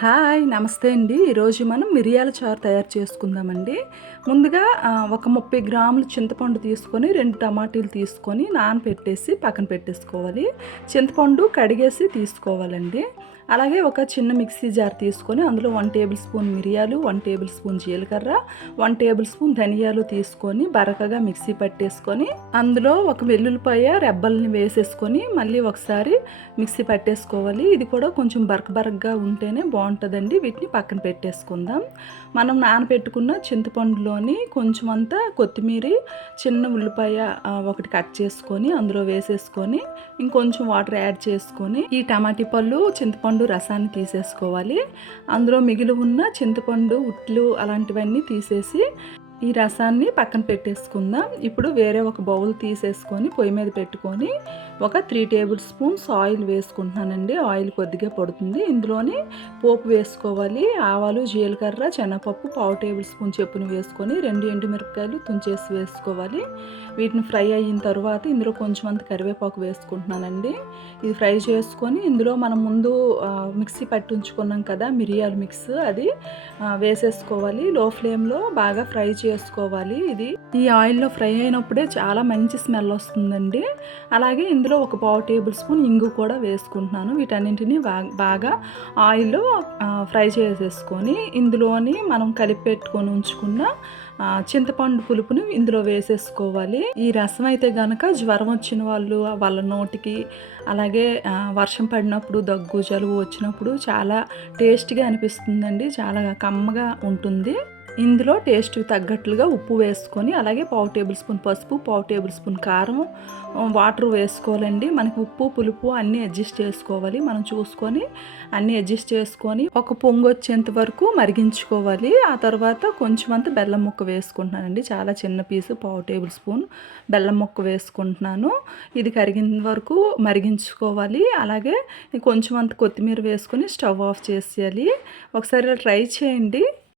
Hi నమస్తే అండి. ఈరోజు మనం మిరియాల చారు తయారు చేసుకుందామండి. ముందుగా ఒక ముప్పై గ్రాములు చింతపండు తీసుకొని రెండు టమాటీలు తీసుకొని నానబెట్టేసి పక్కన పెట్టేసుకోవాలి. చింతపండు కడిగేసి తీసుకోవాలండి. అలాగే ఒక చిన్న మిక్సీ జార్ తీసుకొని అందులో వన్ టేబుల్ స్పూన్ మిరియాలు వన్ టేబుల్ స్పూన్ జీలకర్ర వన్ టేబుల్ స్పూన్ ధనియాలు తీసుకొని బరకగా మిక్సీ పట్టేసుకొని అందులో ఒక వెల్లుల్లిపాయ రెబ్బల్ని వేసేసుకొని మళ్ళీ ఒకసారి మిక్సీ పట్టేసుకోవాలి. ఇది కూడా కొంచెం బరక బరకగా ఉంటేనే బాగుంటుందండి. వీటిని పక్కన పెట్టేసుకుందాం. మనం నానబెట్టుకున్న చింతపండులోని కొంచెం అంతా కొత్తిమీర చిన్న ఉల్లిపాయ ఒకటి కట్ చేసుకొని అందులో వేసేసుకొని ఇంకొంచెం వాటర్ యాడ్ చేసుకొని ఈ టమాటీ పళ్ళు చింతపండు రసాన్ని తీసేసుకోవాలి. అందులో మిగిలి ఉన్న చింతపండు ఉట్లు అలాంటివన్నీ తీసేసి ఈ రసాన్ని పక్కన పెట్టేసుకుందాం. ఇప్పుడు వేరే ఒక బౌల్ తీసేసుకొని పొయ్యి మీద పెట్టుకొని ఒక త్రీ టేబుల్ స్పూన్స్ ఆయిల్ వేసుకుంటున్నానండి. ఆయిల్ కొద్దిగా పడుతుంది. ఇందులోని పోపు వేసుకోవాలి. ఆవాలు జీలకర్ర శనగపప్పు పావు టేబుల్ స్పూన్ చెప్పును వేసుకొని రెండు ఎండుమిరపకాయలు తుంచేసి వేసుకోవాలి. వీటిని ఫ్రై అయిన తర్వాత ఇందులో కొంచెం అంత కరివేపాకు వేసుకుంటున్నానండి. ఇది ఫ్రై చేసుకొని ఇందులో మనం ముందు మిక్సీ పట్టించుకున్నాం కదా మిరియాలు మిక్స్ అది వేసేసుకోవాలి. లో ఫ్లేమ్లో బాగా ఫ్రై చేసుకోవాలి. ఇది ఈ ఆయిల్లో ఫ్రై అయినప్పుడే చాలా మంచి స్మెల్ వస్తుందండి. అలాగే ఇందులో ఒక పావు టేబుల్ స్పూన్ ఇంగు కూడా వేసుకుంటున్నాను. వీటన్నింటినీ బాగా ఆయిల్లో ఫ్రై చేసేసుకొని ఇందులోని మనం కలిపి పెట్టుకొని ఉంచుకున్న చింతపండు పులుపుని ఇందులో వేసేసుకోవాలి. ఈ రసం అయితే గనక జ్వరం వచ్చిన వాళ్ళు వాళ్ళ నోటికి అలాగే వర్షం పడినప్పుడు దగ్గు జలుబు వచ్చినప్పుడు చాలా టేస్ట్గా అనిపిస్తుందండి. చాలా కమ్మగా ఉంటుంది. ఇందులో టేస్ట్ తగ్గట్లుగా ఉప్పు వేసుకొని అలాగే పావు టేబుల్ స్పూన్ పసుపు పావు టేబుల్ స్పూన్ కారం వాటర్ వేసుకోవాలండి. మనకి ఉప్పు పులుపు అన్నీ అడ్జస్ట్ చేసుకోవాలి. మనం చూసుకొని అన్నీ అడ్జస్ట్ చేసుకొని ఒక పొంగు వచ్చేంత వరకు మరిగించుకోవాలి. ఆ తర్వాత కొంచెం అంత బెల్లం ముక్క వేసుకుంటున్నానండి. చాలా చిన్న పీసు పావు టేబుల్ స్పూన్ బెల్లం ముక్క వేసుకుంటున్నాను. ఇది కరిగిన వరకు మరిగించుకోవాలి. అలాగే కొంచెం అంత కొత్తిమీర వేసుకొని స్టవ్ ఆఫ్ చేసేయాలి. ఒకసారి ట్రై చేయండి.